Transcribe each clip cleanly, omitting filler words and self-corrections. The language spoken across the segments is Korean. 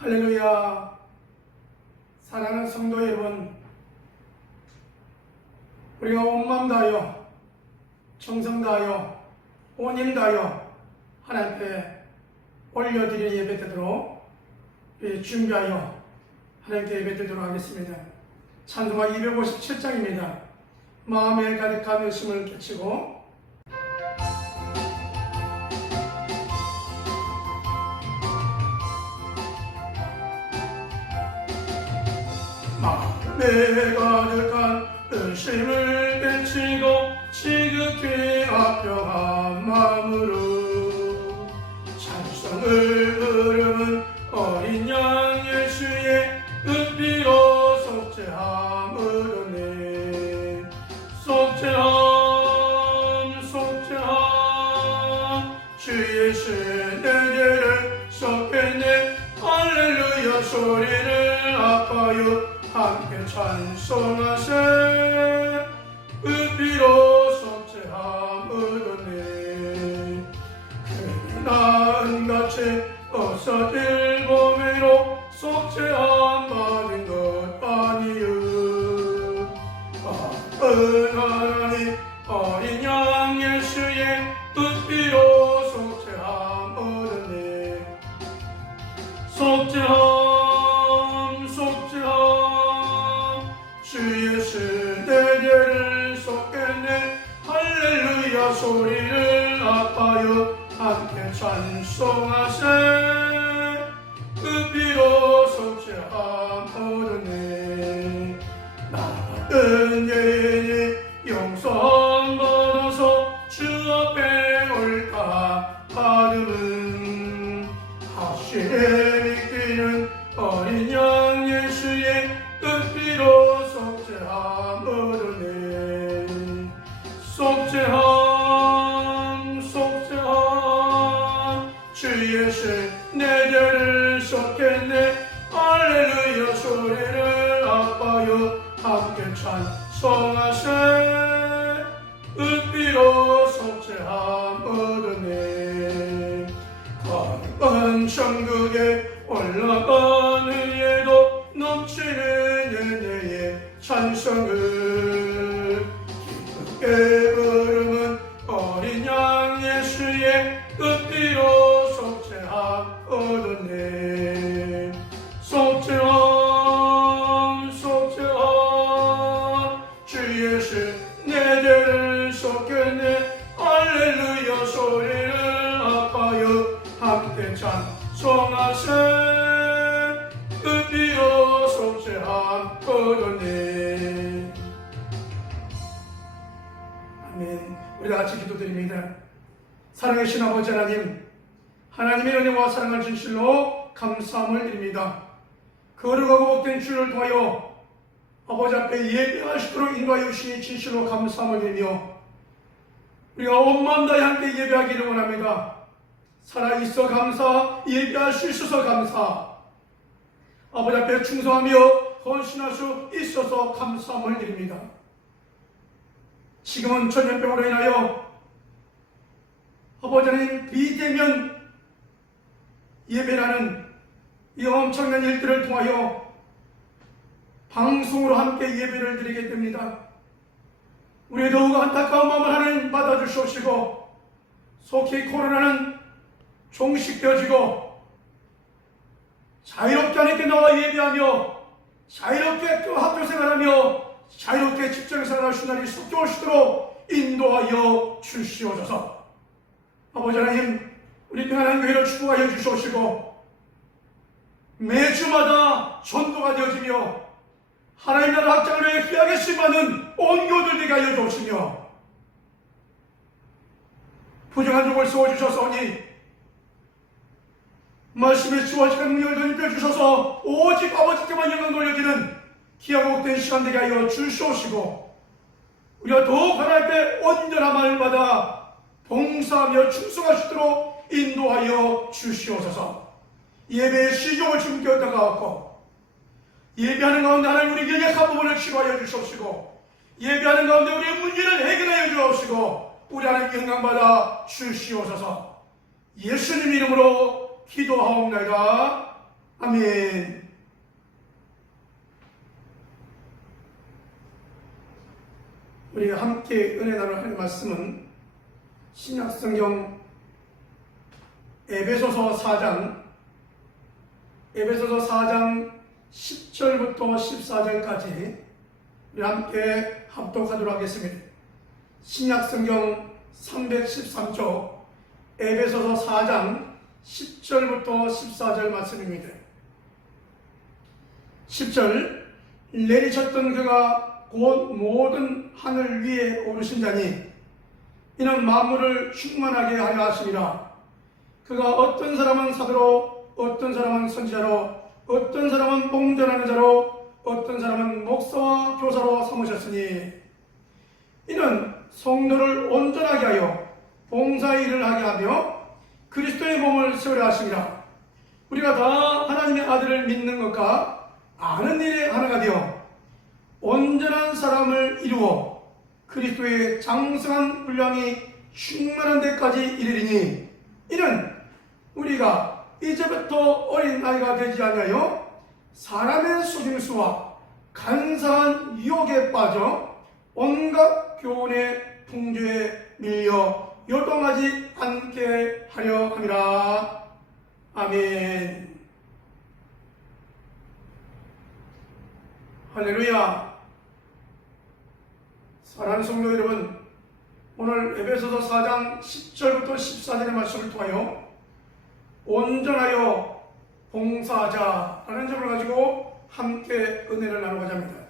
할렐루야. 사랑하는 성도 여러분, 우리가 온 마음 다하여 정성 다하여 온 힘 다하여 하나님 앞에 올려드리는 예배 되도록 준비하여 하나님께 예배 드리도록 하겠습니다. 찬송가 257장입니다. 마음에 가득한 의심을 끼치고 마음에 가득한 의심을 끼치고 지극히 합평한 마음으로 찬송을 부르는 어린 양 예수의 은비로 속죄함으로네. 속죄함 주 예수 내 죄를 속했네. 할렐루야 소리를 아파요 함께 찬송하세. 은비로 속죄함으로네. 나은같이 어서 일범위로 속죄함 받은 것 아니요. 하나님 어린 양 예수의 은비로 속죄함으로네. 속죄함 주 예수 내 죄를 속했네. 할렐루야 소리를 아파요 함께 찬송하세. 은비로 속죄함으로네. 나같은 죄인이 용서 받아서 주 앞에 올까 받음은 확실히 믿기는 어린 양 예수의 은비로 속죄함으로네. 속죄함 주 예수 내 죄를 속했네. 할렐루야 소리를 아파요 함께 찬송하세. 은비로 속죄함으로네. 거룩한 천국에 올라간 후에도 넘치는 은혜의 찬송을 기쁘게 부르는 어린 양 예수의 은비로 속죄함으로네. 속죄함 주 예수 내 죄를 속했네. 할렐루야 소리를 아파요 함께 찬송하세. 은비로 속죄함으로네. 아멘. 우리 다 같이 기도드립니다. 사랑하신 아버지 하나님, 하나님의 은혜와 사랑을 진실로 감사함을 드립니다. 거룩하고 복된 주를 통하여 아버지 앞에 예배할 수 있도록 인도하여 주시니 진실로 감사함을 드리며 우리가 온 마음 다해 함께 예배하기를 원합니다. 살아있어 감사, 예배할 수 있어서 감사, 아버지 앞에 충성하며 헌신할 수 있어서 감사함을 드립니다. 지금은 전염병으로 인하여 아버지 하나님 비대면 예배라는 이 엄청난 일들을 통하여 방송으로 함께 예배를 드리게 됩니다. 우리 더욱 안타까운 마음을 하나님 받아주시옵시고 속히 코로나는 종식되어지고 자유롭게 하나님께 나와 예배하며 자유롭게 또 학교생활하며 자유롭게 직장생활할 수 있는 날이 속히 오시도록 인도하여 주시옵소서. 아버지 하나님, 우리 평안한 교회를 축복하여 주시옵시고 매주마다 전도가 되어지며 하나님 나라 확장을 위해 귀하게 쓰임받는 온 교들 되게 하여 주시며 부정한 종을 세워주셔서니 말씀에 주어지는 능력을 덧입혀 주셔서 오직 아버지께만 영광 돌려지는 귀하고 복된 시간 되게 하여 주시옵시고 우리가 더욱 하나님 앞에 온전함을 받아 봉사하며 충성할 수 있도록 인도하여 주시옵소서. 예배의 시종을 주님께 얻어가왔고 예배하는 가운데 하나님 우리에게 약한 부분을 치료하여 주시옵시고 예배하는 가운데 우리의 문제를 해결하여 주옵시고 우리 하나님 영광받아 주시옵소서. 예수님 이름으로 기도하옵나이다. 아멘. 우리가 함께 은혜 나눌 할 말씀은 신약성경 에베소서 4장 10절부터 14절까지 우리 함께 합독하도록 하겠습니다. 신약성경 313쪽 에베소서 4장 10절부터 14절 말씀입니다. 10절 내리셨던 그가 곧 모든 하늘 위에 오르신 자니 이는 만물을 충만하게 하려 하심이라. 그가 어떤 사람은 사도로, 어떤 사람은 선지자로, 어떤 사람은 봉전하는 자로, 어떤 사람은 목사와 교사로 삼으셨으니 이는 성도를 온전하게 하여 봉사의 일을 하게 하며 그리스도의 몸을 세우려 하심이라. 우리가 다 하나님의 아들을 믿는 것과 아는 일에 하나가 되어 온전한 사람을 이루어 그리스도의 장성한 분량이 충만한 데까지 이르리니 이는 우리가 이제부터 어린 아이가 되지 아니하여 사람의 속임수와 간사한 유혹에 빠져 온갖 교훈의 풍조에 밀려 요동하지 않게 하려 함이라. 아멘. 할렐루야. 사랑하는 성도 여러분, 오늘 에베소서 4장 10절부터 14절의 말씀을 통하여 온전하여 봉사하자라는 점을 가지고 함께 은혜를 나누고자 합니다.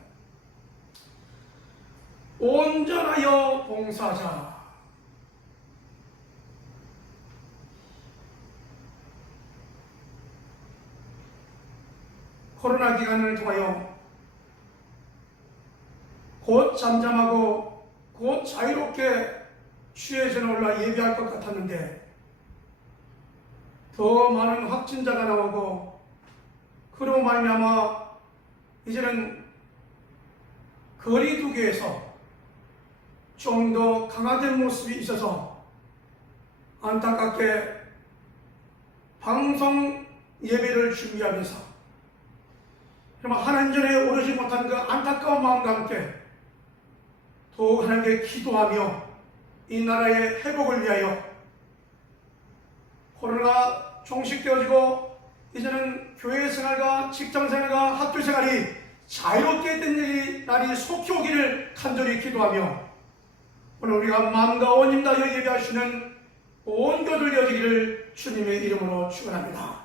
온전하여 봉사하자. 코로나 기간을 통하여 곧 잠잠하고 곧 자유롭게 취해서 올라 예배할 것 같았는데 더 많은 확진자가 나오고 그로 말미암아 이제는 거리두기에서 좀 더 강화된 모습이 있어서 안타깝게 방송 예배를 준비하면서 하나님 전에 오르지 못한 그 안타까운 마음과 함께 더욱 하나님께 기도하며 이 나라의 회복을 위하여 코로나가 종식되어지고 이제는 교회 생활과 직장 생활과 학교 생활이 자유롭게 된 날이 속히 오기를 간절히 기도하며 오늘 우리가 마음과 온 힘 다하여 예배할 수 있는 온 교들 되어지기를 주님의 이름으로 축원합니다.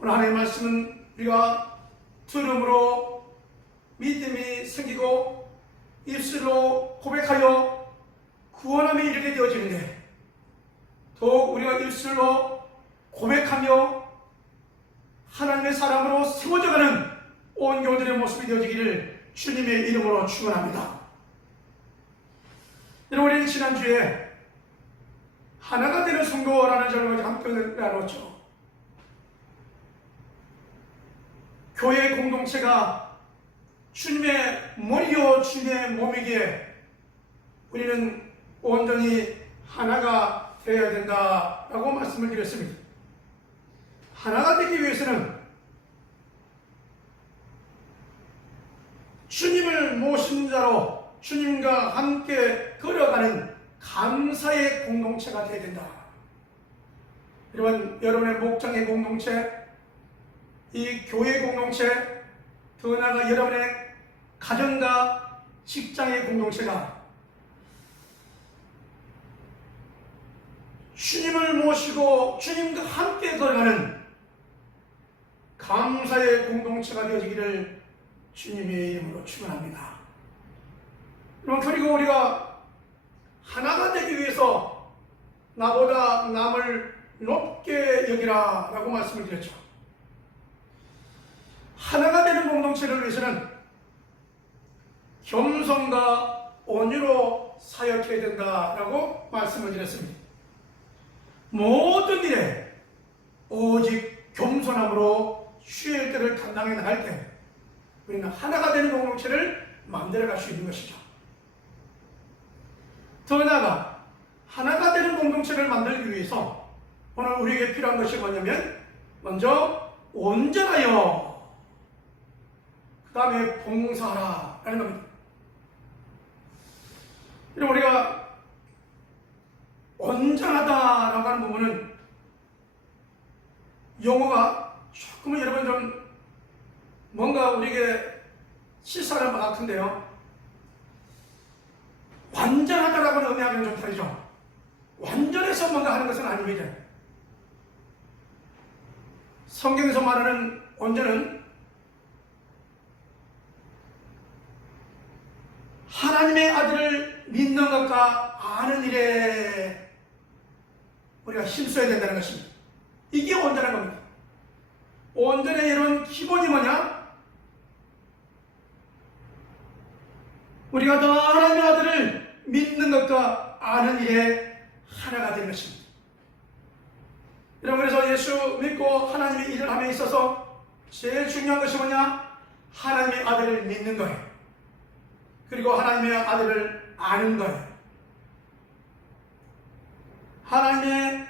오늘 하나님의 말씀은 우리가 들음으로 믿음이 생기고 입술로 고백하여 구원함에 이르게 되어지는데 더욱 우리가 입술로 고백하며 하나님의 사람으로 세워져가는 온 교들의 모습이 되어지기를 주님의 이름으로 축원합니다. 여러분, 우리는 지난주에 하나가 되는 성도라는 제목으로 함께 나눴죠. 교회 공동체가 주님의 머리요 주님의 몸이기에 우리는 온전히 하나가 되어야 된다라고 말씀을 드렸습니다. 하나가 되기 위해서는 주님을 모신 자로 주님과 함께 걸어가는 감사의 공동체가 되어야 된다. 여러분의 목장의 공동체, 이 교회 공동체, 더 나아가 여러분의 가정과 직장의 공동체가 주님을 모시고 주님과 함께 걸어가는 감사의 공동체가 되어지기를 주님의 이름으로 축원합니다. 그리고 우리가 하나가 되기 위해서 나보다 남을 높게 여기라 라고 말씀을 드렸죠. 하나가 되는 공동체를 위해서는 겸손과 온유로 사역해야 된다라고 말씀을 드렸습니다. 모든 일에 오직 겸손함으로 주의 때를 감당해 나갈 때 우리는 하나가 되는 공동체를 만들어 갈 수 있는 것이죠. 더 나아가 하나가 되는 공동체를 만들기 위해서 오늘 우리에게 필요한 것이 뭐냐면 먼저 온전하여 그 다음에 봉사하라 라는 겁니다. 그럼 우리가 온전하다라고 하는 부분은 용어가 조금은 여러분 좀 뭔가 우리에게 실사하는 바 같은데요, 완전하다라고 하는 의미하고는 좀 다르죠. 완전해서 뭔가 하는 것은 아닙니다. 성경에서 말하는 온전은 하나님의 아들을 믿는 것과 아는 일에 우리가 힘써야 된다는 것입니다. 이게 온전한 겁니다. 온전의 이런 기본이 뭐냐? 우리가 더 하나님의 아들을 믿는 것과 아는 일에 하나가 되는 것입니다. 여러분, 그래서 예수 믿고 하나님의 일을 함에 있어서 제일 중요한 것이 뭐냐? 하나님의 아들을 믿는 거예요. 그리고 하나님의 아들을 아는 거예요. 하나님의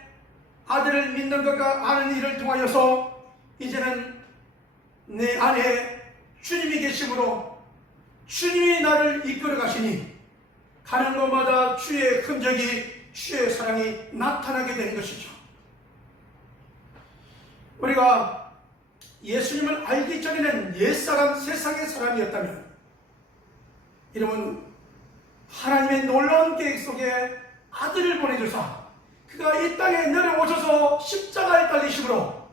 아들을 믿는 것과 아는 일을 통하여서 이제는 내 안에 주님이 계심으로 주님이 나를 이끌어 가시니 가는 곳마다 주의 흔적이, 주의 사랑이 나타나게 되는 것이죠. 우리가 예수님을 알기 전에는 옛사람, 세상의 사람이었다면, 여러분, 하나님의 놀라운 계획 속에 아들을 보내주사 그가 이 땅에 내려오셔서 십자가에 달리심으로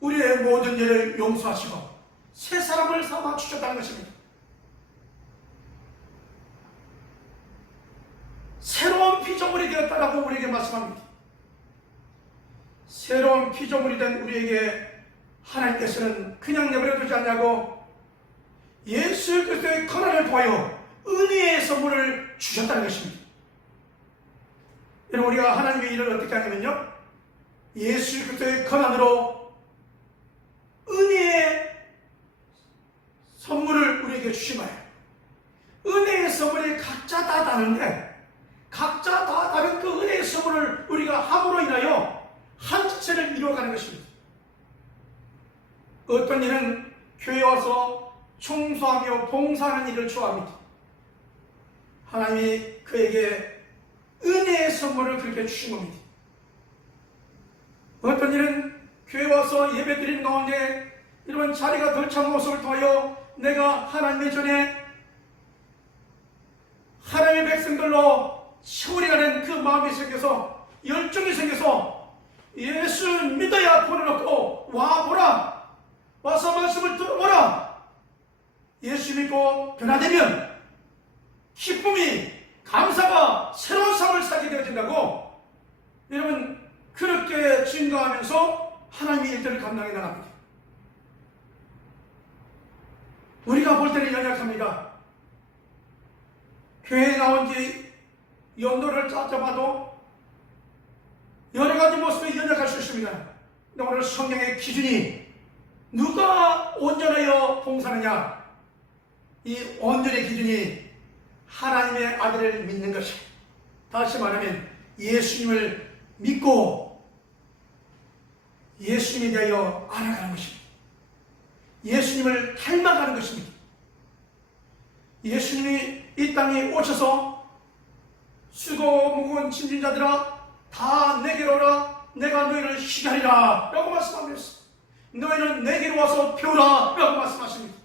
우리의 모든 죄를 용서하시고 새 사람을 삼아 주셨다는 것입니다. 새로운 피조물이 되었다라고 우리에게 말씀합니다. 새로운 피조물이 된 우리에게 하나님께서는 그냥 내버려두지 않냐고 예수 그리스도의 고난을 통하여 은혜의 선물을 주셨다는 것입니다. 여러분, 우리가 하나님의 일을 어떻게 하냐면요, 예수 그리스도의 고난으로 은혜의 선물을 우리에게 주신 거예요. 은혜의 선물이 각자 다 다른데 각자 다 다른 그 은혜의 선물을 우리가 함으로 인하여 한 지체를 이루어가는 것입니다. 어떤 이는 교회에 와서 청소하며 봉사하는 일을 좋아합니다. 하나님이 그에게 은혜의 선물을 그렇게 주신 겁니다. 어떤 이는 교회에 와서 예배 드리는 가운데 이런 자리가 덜 찬 모습을 통하여 내가 하나님의 전에 하나님의 백성들로 세월이가는 그 마음이 생겨서, 열정이 생겨서 예수 믿어야 보내놓고 와보라, 와서 말씀을 들어보라, 예수 믿고 변화되면 기쁨이, 감사가 새로운 삶을 살게 되어진다고 여러분 그렇게 증거하면서 하나님의 일들을 감당해 나갑니다. 우리가 볼 때는 연약합니다. 교회에 나온 지 연도를 짜봐도 여러 가지 모습에 연약할 수 있습니다. 근데 오늘 성경의 기준이 누가 온전하여 봉사하느냐, 이 온전의 기준이 하나님의 아들을 믿는 것이, 다시 말하면 예수님을 믿고 예수님에 대하여 알아가는 것입니다. 예수님을 닮아가는 것입니다. 예수님이 이 땅에 오셔서 수고 무거운 짐진 자들아 다 내게로 오라, 내가 너희를 쉬게 하리라 라고 말씀하면서 너희는 내게로 와서 배우라 라고 말씀하십니다.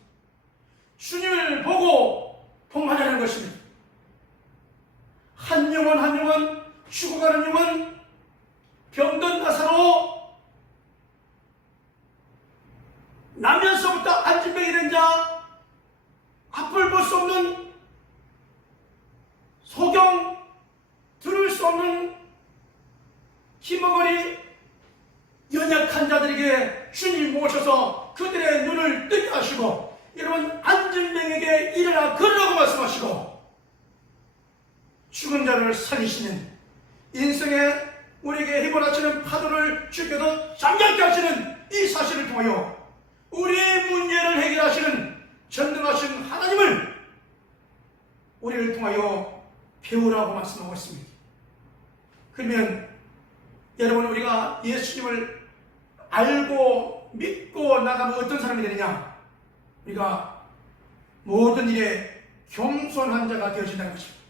주님을 보고 봉하자는 것입니다. 한 영혼 한 영혼, 죽어가는 영혼, 병든 나사로, 나면서부터 안진병이 된 자, 앞을 볼 수 없는, 소경 들을 수 없는 기머거리 연약한 자들에게 주님 모셔서 그들의 눈을 뜨게 하시고, 여러분 안진병에게 일어나 걸으라고 말씀하시고, 죽은 자를 살리시는, 인생에 우리에게 휘몰아치는 파도를 주께서 잠잠케 하시는 이 사실을 통하여 우리의 문제를 해결하시는 전능하신 하나님을 우리를 통하여 배우라고 말씀하고 있습니다. 그러면 여러분, 우리가 예수님을 알고 믿고 나가면 어떤 사람이 되느냐? 우리가 모든 일에 겸손한 자가 되어진다는 것입니다.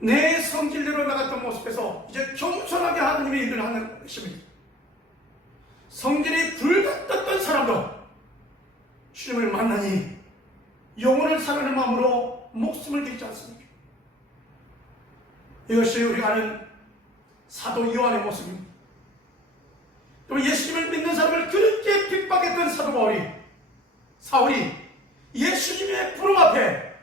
내 성질대로 나갔던 모습에서 이제 겸손하게 하나님의 일을 하는 것입니다. 성질이 불같았던 사람도 주님을 만나니 영혼을 사랑하는 마음으로 목숨을 잃지 않습니까? 이것이 우리가 아는 사도 요한의 모습입니다. 또 예수님을 믿는 사람을 그렇게 핍박했던 사도 사울이 예수님의 부름 앞에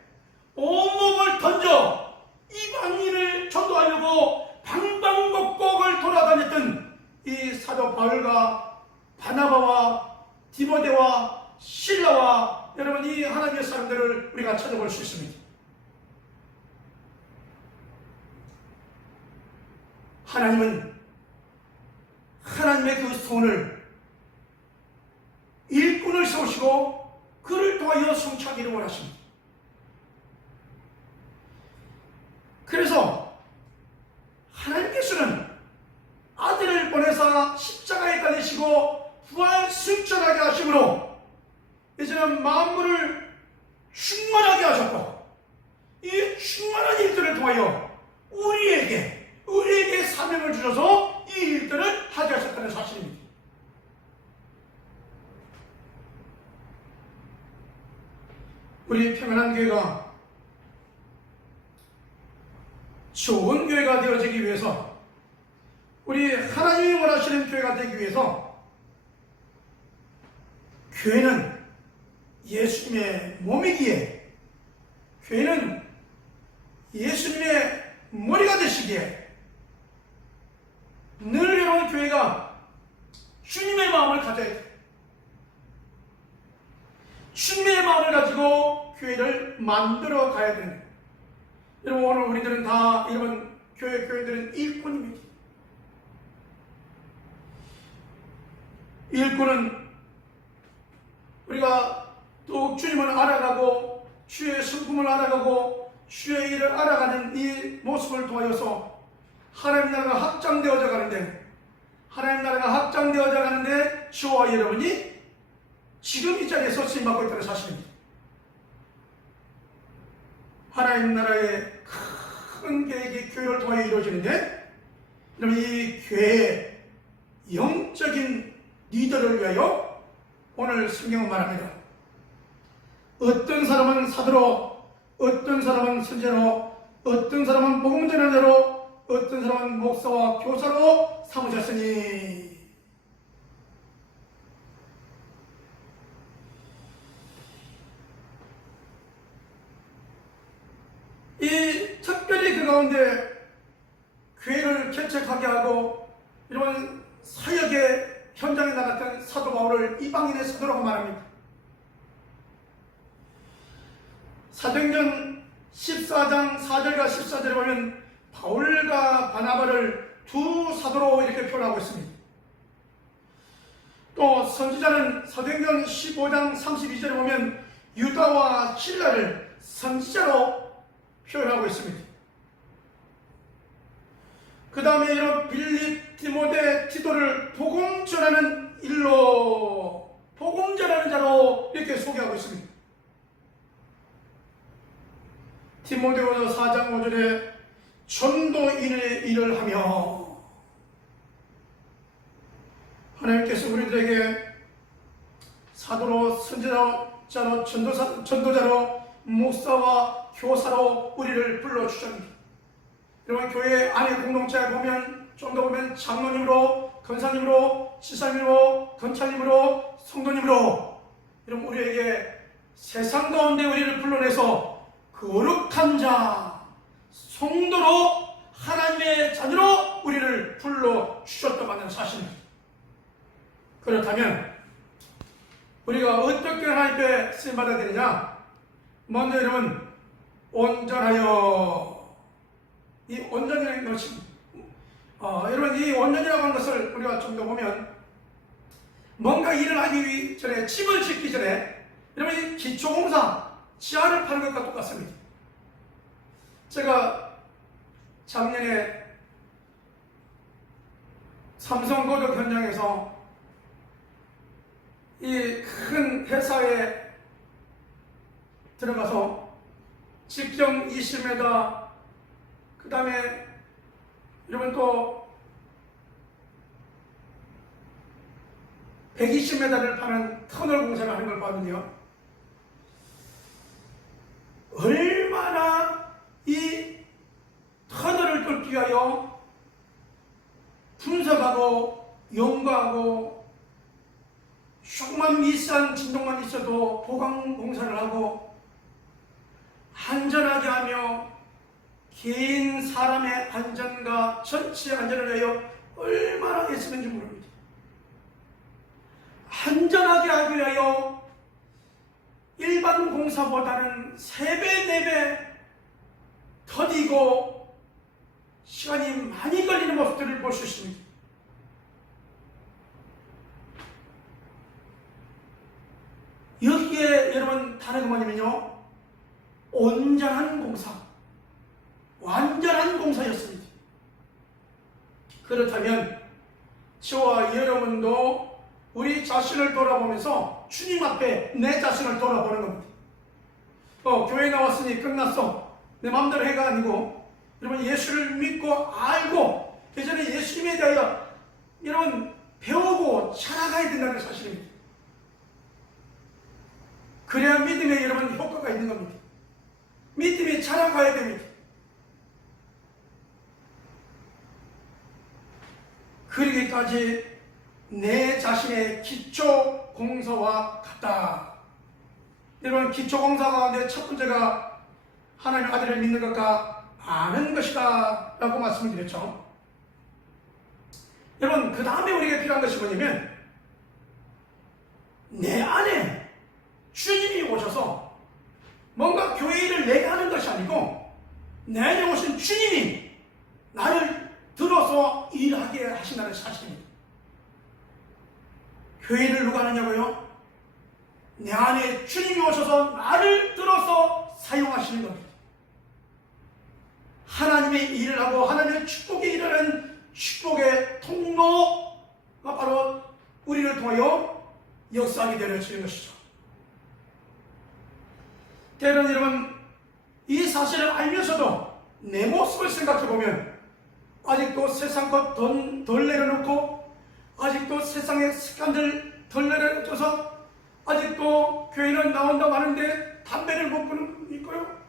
온몸을 던져 이방인을 전도하려고 방방곡곡을 돌아다녔던 이 사도 바울과 바나바와 디모데와 실라와 여러분 이 하나님의 사람들을 우리가 찾아볼 수 있습니다. 하나님은 하나님의 그 손을 일꾼을 세우시고 그를 도하여 성취하기를 원하십니다. 그래서 하나님께서는 아들을 보내사 십자가에 달리시고 부활 승천하게 하심으로 이제는 만물을 충만하게 하셨고 이 충만한 일들을 통하여 우리에게 사명을 주셔서 이 일들을 하게 하셨다는 사실입니다. 우리 평안한 교회가 좋은 교회가 되어지기 위해서 우리 하나님이 원하시는 교회가 되기 위해서 교회는 예수님의 몸이기에 교회는 예수님의 머리가 되시기에 늘 여러분 교회가 주님의 마음을 가져야 돼요. 주님의 마음을 가지고 교회를 만들어 가야 됩니다. 여러분 오늘 우리들은 다 이런 교회들은 일꾼입니다. 일꾼은 우리가 또 주님을 알아가고 주의 성품을 알아가고 주의 일을 알아가는 이 모습을 도하여서 하나님 나라가 확장되어져 가는데 저와 여러분이 지금 이 자리에서 쓰임받고 있다는 사실입니다. 하나님 나라의 큰 계획이 교회를 통해 이루어지는데 여러분 이 교회의 영적인 리더를 위하여 오늘 성경은 말합니다. 어떤 사람은 사도로, 어떤 사람은 선지자로, 어떤 사람은 복음 전하자로, 어떤 사람은 목사와 교사로 삼으셨으니 이 특별히 그 가운데 교회를 개척하게 하고 이런 사역의 현장에 나갔던 사도 바울을 이방인의 사도라고 말합니다. 사도행전 14장 4절과 14절에 보면 바울과 바나바를 두 사도로 이렇게 표현하고 있습니다. 또 선지자는 사도행전 15장 32절에 보면 유다와 실라를 선지자로 표현하고 있습니다. 그 다음에 이런 빌립, 디모데, 티도를 복음 전하는 일로, 복음 전하는 자로 이렇게 소개하고 있습니다. 디모데후서 4장 5절에 전도인의 일을 하며 하나님께서 우리들에게 사도로, 선지자로, 전도자로, 목사와 교사로 우리를 불러주셨습니다. 여러분 교회 안에 공동체에 보면 좀 더 보면 장로님으로, 권사님으로, 지사님으로, 권차님으로, 성도님으로 여러분 우리에게 세상 가운데 우리를 불러내서 거룩한 자, 성도로 하나님의 자녀로 우리를 불러주셨다고 하는 사실입니다. 그렇다면 우리가 어떻게 하나님 앞에 쓰임받아야 되느냐? 먼저 여러분 온전하여, 이 온전이라는 것이 여러분 이 온전이라고 하는 것을 우리가 좀 더 보면 뭔가 일을 하기 전에 집을 짓기 전에 여러분 이 기초공사 지하를 파는 것과 똑같습니다. 제가 작년에 삼성 고독 현장에서 이 큰 회사에 들어가서 직경 20m, 그 다음에 여러분 또 120m를 파는 터널 공사를 하는 걸 봤는데요. 얼마나 이 터널을 뚫기 위하여 분석하고 연구하고 조금만 미세한 진동만 있어도 보강 공사를 하고 안전하게 하며 개인 사람의 안전과 전체 안전을 위하여 얼마나 애쓰는지 모릅니다. 안전하게 하기 위하여 일반 공사보다는 3배, 4배 더디고 시간이 많이 걸리는 모습들을 볼 수 있습니다. 여기에 여러분 다른 거 뭐냐면요, 온전한 공사, 완전한 공사였습니다. 그렇다면 저와 여러분도 우리 자신을 돌아보면서 주님 앞에 내 자신을 돌아보는 겁니다. 교회 나왔으니 끝났어, 내 마음대로 해가 아니고, 여러분 예수를 믿고 알고 예전에 예수님에 대하여 여러분 배우고 자라가야 된다는 사실입니다. 그래야 믿음에 여러분 효과가 있는 겁니다. 믿음이 자라가야 됩니다. 그러기까지 내 자신의 기초 공사와 같다. 여러분 기초 공사 가운데 첫 번째가 하나님의 아들을 믿는 것과 아는 것이다 라고 말씀을 드렸죠. 여러분 그 다음에 우리에게 필요한 것이 뭐냐면, 내 안에 주님이 오셔서 뭔가 교회 일을 내가 하는 것이 아니고 내 안에 오신 주님이 나를 들어서 일하게 하신다는 사실입니다. 교회 일을 누가 하느냐고요? 내 안에 주님이 오셔서 나를 들어서 사용하시는 겁니다. 하나님의 일을 하고 하나님의 축복의 일을 하는 축복의 통로가 바로 우리를 통하여 역사하게 되어지는 것이죠. 때로는 여러분 이 사실을 알면서도 내 모습을 생각해보면 아직도 세상 것 덜 내려놓고, 아직도 세상의 습관들 덜 내려놓쳐서 아직도 교회는 나온다고 하는데 담배를 못 피는 분이 있고요,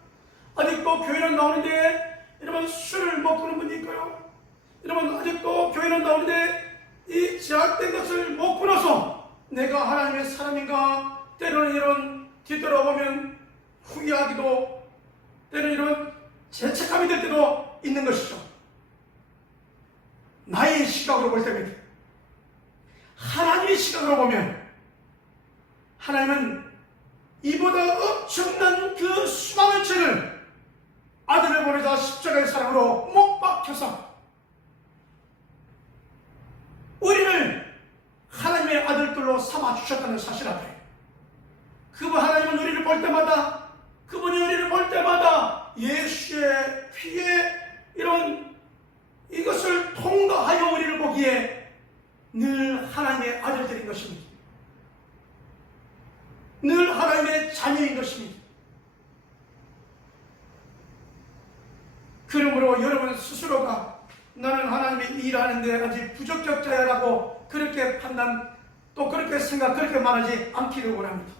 아직도 교회는 나오는데 여러분 술을 먹고는 분이 있고요, 여러분 아직도 교회는 나오는데 이 제약된 것을 못 끊어서 내가 하나님의 사람인가, 때로는 이런 뒤돌아보면 후회하기도, 때로는 이런 죄책감이 될 때도 있는 것이죠. 나의 시각으로 볼 때입니다. 하나님의 시각으로 보면 하나님은 이보다 엄청난 그 수많은 죄를 아들을 보내자 십자가의 사랑으로 못 박혀서 우리를 하나님의 아들들로 삼아주셨다는 사실 앞에, 그분 하나님은 우리를 볼 때마다, 그분이 우리를 볼 때마다 예수의 피에 이런 이것을 통과하여 우리를 보기에 늘 하나님의 아들들인 것입니다. 늘 하나님의 자녀인 것입니다. 그러므로 여러분 스스로가 나는 하나님의 일하는데 아직 부적격자야라고 그렇게 판단, 또 그렇게 생각, 그렇게 말하지 않기를 원합니다.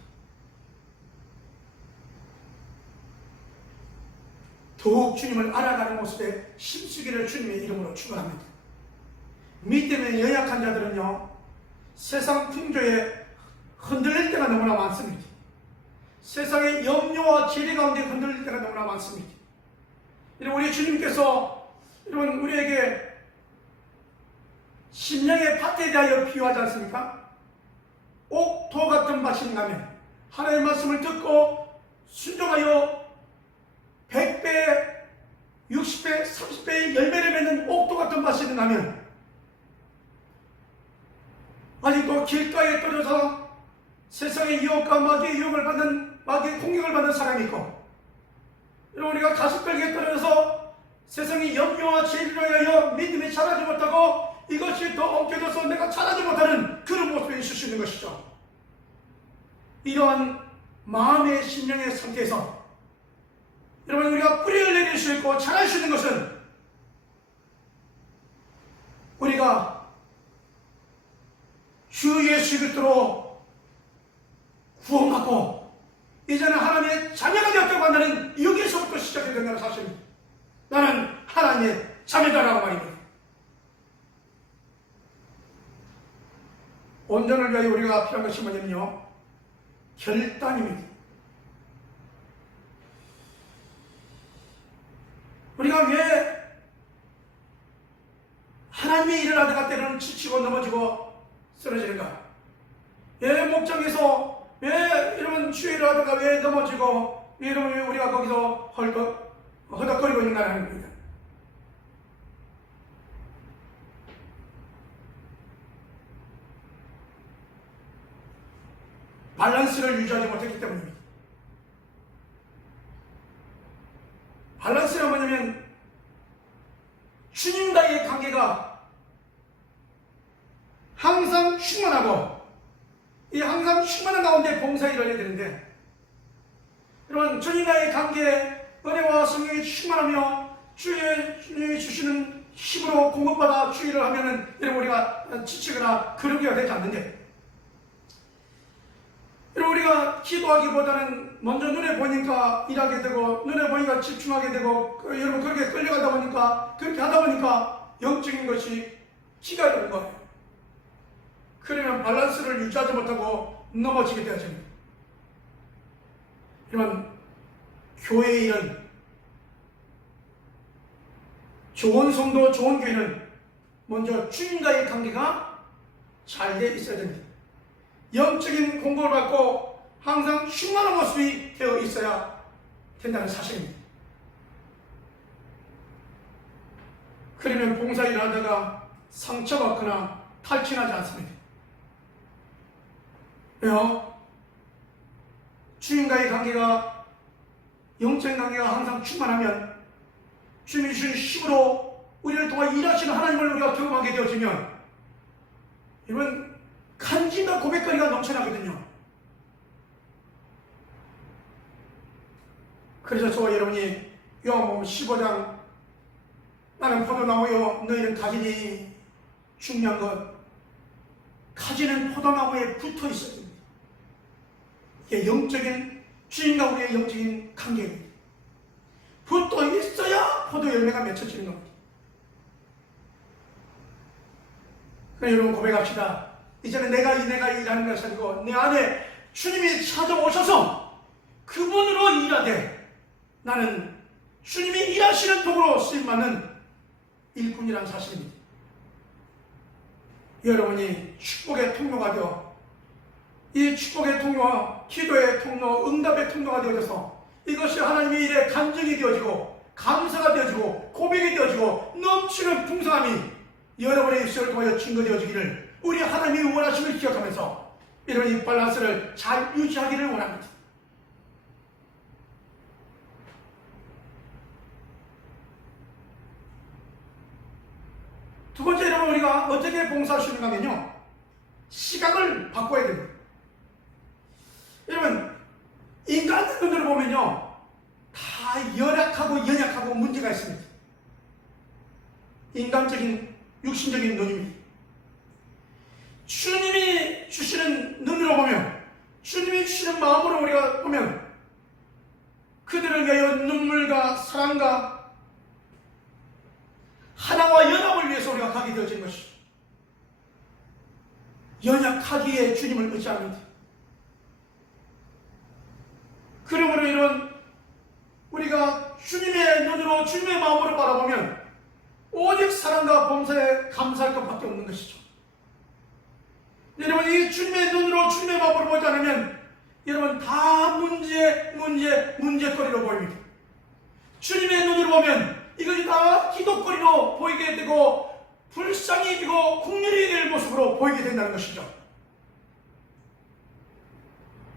더욱 주님을 알아가는 모습에 힘쓰기를 주님의 이름으로 축원합니다. 믿음의 연약한 자들은요, 세상 풍조에 흔들릴 때가 너무나 많습니다. 세상의 염려와 지리 가운데 흔들릴 때가 너무나 많습니다. 우리 주님께서 여러분 우리에게 심령의 밭에 대하여 비유하지 않습니까? 옥토 같은 밭인가면 하나님의 말씀을 듣고 순종하여 100배, 60배, 30배의 열매를 맺는 옥토 같은 밭이 있는가면, 아직도 길가에 떨어져 세상의 유혹과 마귀의 유혹을 받는, 마귀의 공격을 받는 사람이 있고, 여러분 우리가 가슴벽에 떨어져서 세상의 염려와 죄를 위하여 믿음이 자라지 못하고 이것이 이렇게 더 엉켜져서 내가 잘하지 못하는 그런 모습이 있을 수 있는 것이죠. 이러한 마음의 심령의 상태에서 여러분 우리가 뿌리를 내릴 수 있고 잘할 수 있는 것은 우리가 주 예수 그리스도로 구원받고 이제는 하나님의 자녀가 되었다고 한다는 여기서부터 시작이 된다는 사실입니다. 나는 하나님의 자녀다라고 말입니다. 온전을 위하여 우리가 필요한 것이 뭐냐면요, 결단입니다. 우리가 왜 하나님의 일을 하다가 때로는 지치고 넘어지고 쓰러지는가? 왜 목장에서 왜 이런 주의를 하다가 왜 넘어지고 왜 우리가 거기서 허덕거리고 있는가라는 겁니다. 밸런스를 유지하지 못했기 때문입니다. 밸런스가 뭐냐면 주님과의 관계가 항상 충만하고 이 항상 충만한 가운데 봉사일을 해야 되는데, 여러분 주님과의 관계에 은혜와 성령이 충만하며 주님이 주시는 힘으로 공급받아 주의를 하면은 여러분 우리가 지치거나 그러기가 되지 않는데, 여러분 우리가 기도하기보다는 먼저 눈에 보니까 일하게 되고 눈에 보니까 집중하게 되고 여러분 그렇게 끌려가다 보니까 그렇게 하다 보니까 영적인 것이 기가 되는 거예요. 그러면 밸런스를 유지하지 못하고 넘어지게 되어집니다. 여러분 교회의 일은, 좋은 성도 좋은 교회는 먼저 주님과의 관계가 잘 돼 있어야 됩니다. 영적인 공급을 받고 항상 충만한 모습이 되어 있어야 된다는 사실입니다. 그러면 봉사일을 하다가 상처받거나 탈진하지 않습니다. 왜요? 주님과의 관계가, 영적인 관계가 항상 충만하면 주님이 주신 힘으로 우리를 통해 일하시는 하나님을 우리가 경험하게 되어지면 이건 간증과 고백거리가 넘쳐나거든요. 그래서 저와 여러분이 요한복음 15장 나는 포도나무요 너희는 가지니, 중요한 것 가지는 포도나무에 붙어 있어야 됩니다. 이게 영적인 주인과 우리의 영적인 관계입니다. 붙어 있어야 포도 열매가 맺혀지는 겁니다. 그럼 여러분 고백합시다. 이제는 내가 일하는 것이 아니고 내 안에 주님이 찾아오셔서 그분으로 일하되 나는 주님이 일하시는 도구로 쓰임받는 일꾼이라는 사실입니다. 여러분이 축복의 통로가 되어 이 축복의 통로와 기도의 통로, 응답의 통로가 되어져서 이것이 하나님의 일에 간증이 되어지고 감사가 되어지고 고백이 되어지고 넘치는 풍성함이 여러분의 입술을 통하여 증거되어지기를 우리 하나님이 원하심을 기억하면서 이런 이 밸런스를 잘 유지하기를 원합니다. 두 번째, 여러분 우리가 어떻게 봉사할 수 있는가 하면요, 시각을 바꿔야 됩니다. 여러분 인간의 눈으로 보면요 다 열악하고 연약하고 문제가 있습니다. 인간적인 육신적인 눈입니다. 주님이 주시는 눈으로 보면, 주님이 주시는 마음으로 우리가 보면 그들을 위하여 눈물과 사랑과 하나와 연합을 위해서 우리가 가게 되어진 것이죠. 연약하기에 주님을 의지합니다. 그러므로 이런 우리가 주님의 눈으로 주님의 마음으로 바라보면 오직 사랑과 봉사에 감사할 것밖에 없는 것이죠. 여러분 이 주님의 눈으로 주님의 마음으로 보지 않으면 여러분 다 문제거리로 보입니다. 주님의 눈으로 보면 이것이 다 기독거리로 보이게 되고 불쌍히 되고 국률이 될 모습으로 보이게 된다는 것이죠.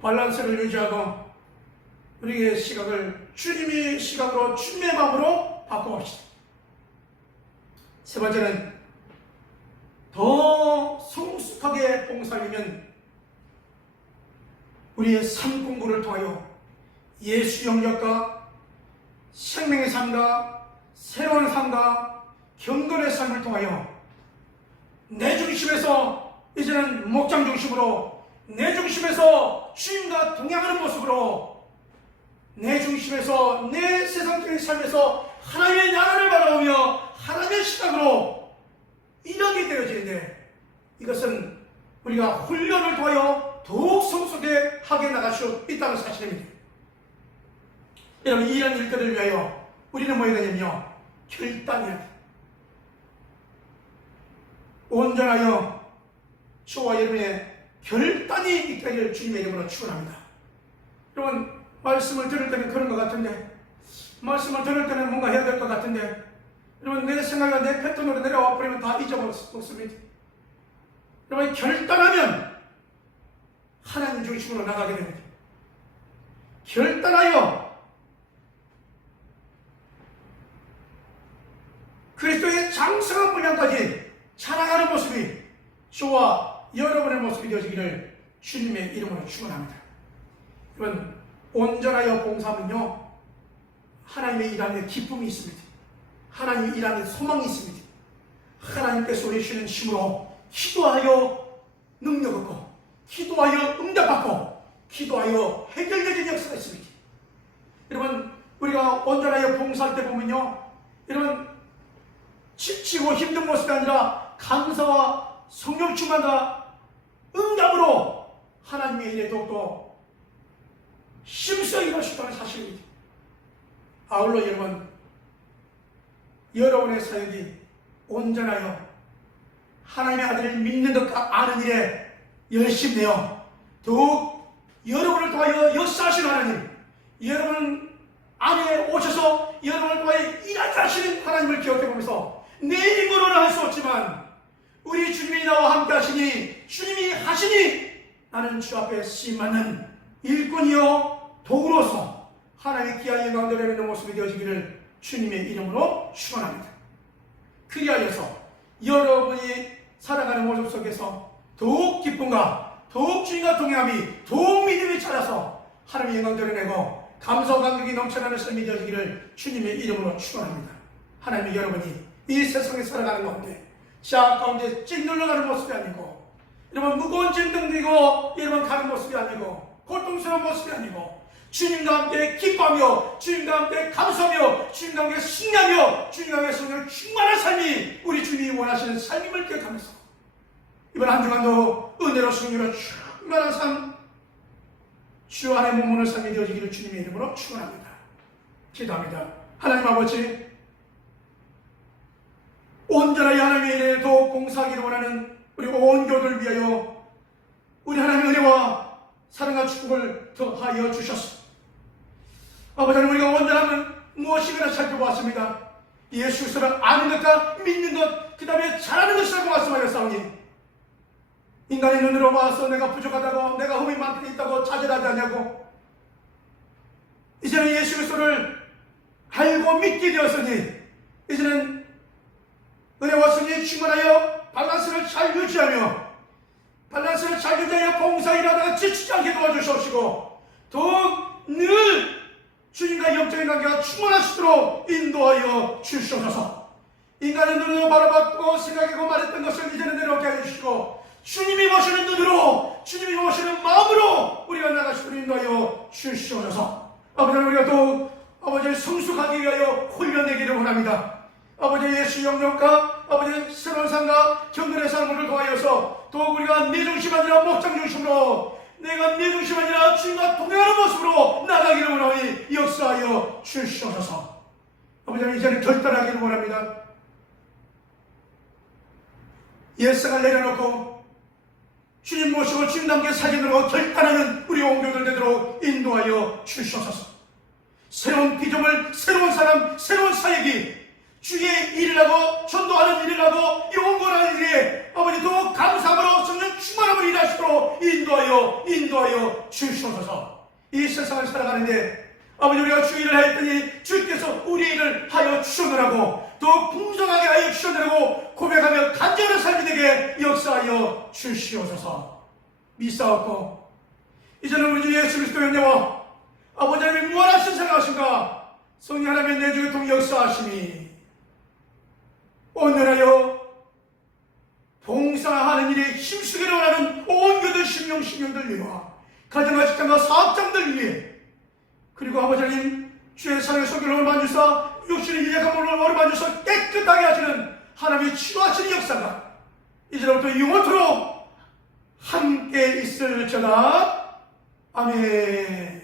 밸런스를 유지하고 우리의 시각을 주님의 시각으로, 주님의 마음으로 바꿔봅시다. 세 번째는 더 성숙하게 봉사하려면 우리의 삶 공부를 통하여 예수 영역과 생명의 삶과 새로운 삶과 경건의 삶을 통하여 내 중심에서 이제는 목장 중심으로, 내 중심에서 주님과 동행하는 모습으로, 내 중심에서 내 세상적인 삶에서 하나님의 나라를 바라보며 하나님의 시각으로 이렇게 되어지는데, 이것은 우리가 훈련을 통하여 더욱 성숙하게 하게 나갈 수 있다는 사실입니다. 여러분, 이런 일들을 위하여 우리는 뭐 해야 되냐면요, 결단해야 돼요. 온전하여 저와 여러분의 결단이 있기를 주님의 이름으로 축원합니다. 여러분, 말씀을 들을 때는 그런 것 같은데, 말씀을 들을 때는 뭔가 해야 될 것 같은데, 여러분, 내 생각과 내 패턴으로 내려와 버리면 다 잊어먹습니다. 여러분, 결단하면 하나님 중심으로 나가게 됩니다. 결단하여 그리스도의 장성한 분량까지 자라가는 모습이 저와 여러분의 모습이 되어지기를 주님의 이름으로 축원합니다. 여러분, 온전하여 봉사하면요, 하나님의 일하는 기쁨이 있습니다. 하나님의 일하는 소망이 있습니다. 하나님께서 우리 주시는 힘으로 기도하여 능력 얻고, 기도하여 응답받고, 기도하여 해결되는 역사가 있습니다. 여러분, 우리가 온전하여 봉사할 때 보면요, 여러분, 지치고 힘든 모습이 아니라 감사와 성령 충만과 응답으로 하나님의 일에 더욱더 힘써 일할 수 있다는 사실입니다. 아울러 여러분, 여러분의 사역이 온전하여 하나님의 아들을 믿는 것과 아는 일에 열심히 내어 더욱 여러분을 통하여 역사하시는 하나님, 여러분 안에 오셔서 여러분을 통하여 일하게 하시는 하나님을 기억해보면서, 내 힘으로는 할 수 없지만 우리 주님이 나와 함께 하시니, 주님이 하시니 나는 주 앞에 쓰임받는 일꾼이요 도구로서 하나님의 귀한 영광 드리는 모습이 되어지기를 주님의 이름으로 축원합니다. 그리하여서 여러분이 살아가는 모습 속에서 더욱 기쁨과 더욱 주님과 동행함이, 더욱 믿음이 자라서 하나님의 영광 드러내고 감사와 감격이 넘쳐나는 삶이 되어지기를 주님의 이름으로 축원합니다. 하나님의 여러분이 이 세상에 살아가는 가운데 자 가운데 찡 눌러가는 모습이 아니고, 여러분 무거운 짐등 들고 여러분 가는 모습이 아니고, 고통스러운 모습이 아니고, 주님과 함께 기뻐하며, 주님과 함께 감사하며, 주님과 함께 승리하며, 주님과 함께 성령을 충만한 삶이 우리 주님이 원하시는 삶임을 기억하면서 이번 한 주간도 은혜로 승리로 충만한 삶, 주 안에 머무는 삶이 되어지기를 주님의 이름으로 축원합니다. 기도합니다. 하나님 아버지, 온전하게 하나님의 일에 더욱 봉사하기를 원하는 우리 온 교회를 위하여 우리 하나님의 은혜와 사랑과 축복을 더하여 주셨습니다. 아버지 하나님, 우리가 온전하면 무엇이거나 살펴보았습니다. 예수 그리스도를 아는 것과 믿는 것, 그 다음에 잘하는 것이라고 말씀하셨사오니, 인간의 눈으로 봐서 내가 부족하다고, 내가 흠이 많게 있다고 자절하지 않냐고, 이제는 예수 그리스도를 알고 믿게 되었으니 이제는 은혜와 승리에 충만하여 밸런스를 잘 유지하며, 밸런스를 잘 유지하여 봉사일하다가 지치지 않게 도와주시옵시고, 더욱 늘 주님과 영적인 관계가 충만하시도록 인도하여 주시옵소서. 인간의 눈으로 바라봤고 생각하고 말했던 것을 이제는 내려오게 해주시고, 주님이 보시는 눈으로, 주님이 보시는 마음으로 우리가 나가시도록 인도하여 주시옵소서. 아버지, 우리가 더욱 아버지를 성숙하기 위하여 훈련되기를 원합니다. 아버지, 예수 영역과 아버지 새로운 삶과 경건의 삶을 통하여서 더욱 우리가 내 중심 아니라 목장 중심으로, 내가 내 중심 아니라 주님과 동행하는 모습으로 나가기를 원하니 역사하여 주시옵소서. 아버지, 이제는 결단하기를 원합니다. 옛생을 내려놓고 주님 모시고 주님 담겨 사진으로 결단하는 우리 온교들 되도록 인도하여 주시옵소서. 새로운 비전을, 새로운 사람, 새로운 사역이 주의 일을 하고 전도하는 일을 하고 영원하는 일에 아버지 더욱 감사함으로 성령 충만함을 일하시도록 인도하여 주시옵소서. 이 세상을 살아가는데 아버지, 우리가 주 일을 하였더니 주께서 우리 일을 하여 주셔느라고 더욱 풍성하게 하여 주셔느라고 고백하며 간절한 삶이 되게 하여 주시옵소서. 믿사옵고 이제는 우리 주 예수 그리스도의 은혜와 아버지 하나님의 무한하신 사랑하심과 성령 하나님의 내주의 동역사하심이 오늘하여 봉사하는 일에 힘쓰기를 원하는 온 교들 신령들 위와 가정과 직장과 사업장들 위해 그리고 아버지 하나님 주의 사랑의 성결을 만주사 육신의 유약함을 만주사 깨끗하게 하시는 하나님의 치유하시는 역사가 이제부터 영원토록 함께 있을지어다. 아멘.